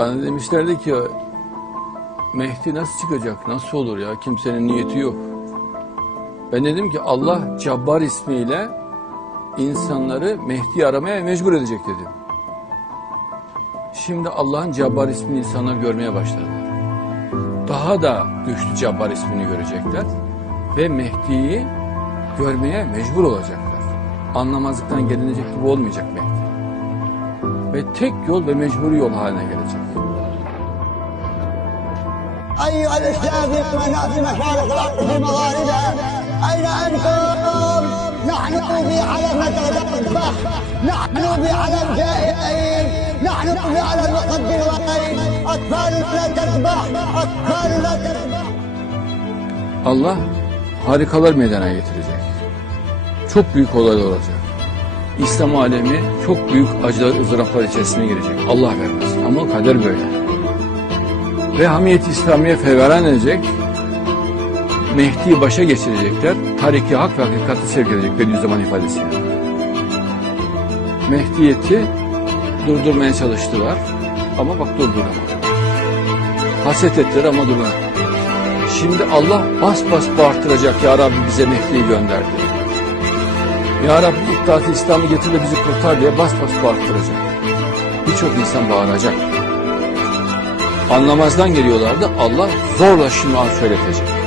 Bana demişlerdi ki Mehdi nasıl çıkacak? Nasıl olur ya? Kimsenin niyeti yok. Ben dedim ki Allah Cabbar ismiyle insanları Mehdi aramaya mecbur edecek dedim. Şimdi Allah'ın Cabbar ismini insanlar görmeye başladılar. Daha da güçlü Cabbar ismini görecekler ve Mehdi'yi görmeye mecbur olacaklar. Anlamazlıktan gelinecek gibi olmayacak Mehdi Ve tek yol ve mecburi yol haline gelecek. أيها الإسلام في مناطق مشارق الأرض في مغاربها أين أنتم؟ نحن في علم تذبح نحن في علم جائعين نحن في علم مقدرين أطفالنا تذبح أطفالنا تذبح Allah harikalar meydana getirecek. Çok büyük olaylar olacak. İslam alemi çok büyük acılar, ızdıraplar içerisine girecek. Allah vermez. Ama kader böyle. Ve hamiyet İslamiye feveran edecek. Mehdi'yi başa geçirecekler. Tariki hak ve hakikati sevk edecek Bediüzzaman ifadesiyle. Mehdiyeti durdurmaya çalıştılar. Ama bak durduramadı. Haset ettiler ama durduramadı. Şimdi Allah bas bas bağırtıracak Ya Rabbi bize Mehdi'yi gönderdi. Ya Rabbi İttihat-ı İslam'ı getir de bizi kurtar diye bas bas bağırtıracak. Birçok insan bağıracak. Anlamazdan geliyorlardı Allah zorla an söyletecek.